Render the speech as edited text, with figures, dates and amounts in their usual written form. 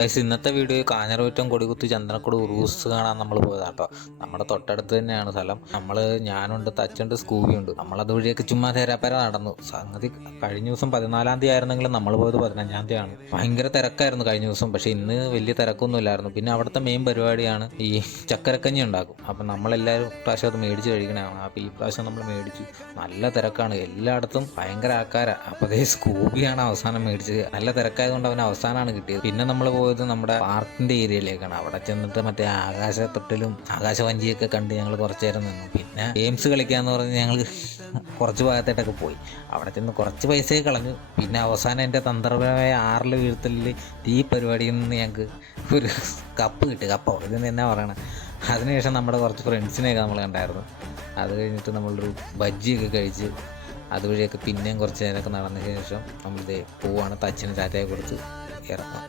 Guys, ഇന്നത്തെ video Kanjiramattom കൊടികുത്തി ചന്ദനക്കുടി ഉറൂസ് കാണാൻ നമ്മൾ പോയതാട്ടോ. നമ്മുടെ തൊട്ടടുത്ത് തന്നെയാണ് സ്ഥലം. ഞാനുണ്ട്, തച്ചുണ്ട്, സ്കൂബിയുണ്ട്. നമ്മളത് വഴിയൊക്കെ ചുമ്മാ തേരാപ്പര നടന്നു. സംഗതി കഴിഞ്ഞ ദിവസം 14-ാം തീയതി ആയിരുന്നെങ്കിലും നമ്മൾ പോയത് 15-ാം തീയതി ആണ്. ഭയങ്കര തിരക്കായിരുന്നു കഴിഞ്ഞ ദിവസം. പക്ഷെ ഇന്ന് വലിയ തിരക്കൊന്നും ഇല്ലായിരുന്നു. പിന്നെ അവിടുത്തെ മെയിൻ പരിപാടിയാണ് ഈ ചക്കരക്കഞ്ഞി ഉണ്ടാക്കും. അപ്പം നമ്മളെല്ലാവരും പ്രാവശ്യം അത് മേടിച്ച് കഴിക്കണതാണ്. അപ്പോൾ ഈ പ്രാവശ്യം നമ്മൾ മേടിച്ചു. നല്ല തിരക്കാണ്, എല്ലായിടത്തും ഭയങ്കര ആൾക്കാരാണ്. അപ്പോൾ അതേ സ്കൂബിയാണ് അവസാനം മേടിച്ചത്. നല്ല തിരക്കായതുകൊണ്ട് അവന് അവസാനമാണ് കിട്ടിയത്. പിന്നെ നമ്മൾ പോയത് നമ്മുടെ പാർക്കിന്റെ ഏരിയയിലേക്കാണ്. അവിടെ ചെന്നിട്ട് മറ്റേ ആകാശത്തൊട്ടിലും ആകാശവഞ്ചിയൊക്കെ കണ്ട് ഞങ്ങൾ കുറച്ചു നേരം നിന്നു. പിന്നെ ഗെയിംസ് കളിക്കാന്ന് പറഞ്ഞ് ഞങ്ങൾ കുറച്ച് ഭാഗത്തായിട്ടൊക്കെ പോയി. അവിടെ ചെന്ന് കുറച്ച് പൈസയൊക്കെ കളഞ്ഞു. പിന്നെ അവസാനം എൻ്റെ തന്ത്രപരമായ 6 വീഴ്ത്തലിൽ ഈ പരിപാടിയിൽ നിന്ന് ഞങ്ങൾക്ക് ഒരു കപ്പ് കിട്ടി. കപ്പോ ഇതെന്ന് എന്നാ പറയണം. അതിനുശേഷം നമ്മുടെ കുറച്ച് ഫ്രണ്ട്സിനെയൊക്കെ നമ്മൾ കണ്ടായിരുന്നു. അത് കഴിഞ്ഞിട്ട് നമ്മളൊരു ബജ്ജിയൊക്കെ കഴിച്ച് അതുവഴിയൊക്കെ പിന്നെയും കുറച്ച് നേരമൊക്കെ നടന്ന ശേഷം നമ്മളിത് പോവാണ്. തച്ചിന് ടാറ്റയെ കൊടുത്ത് ഇറങ്ങാം.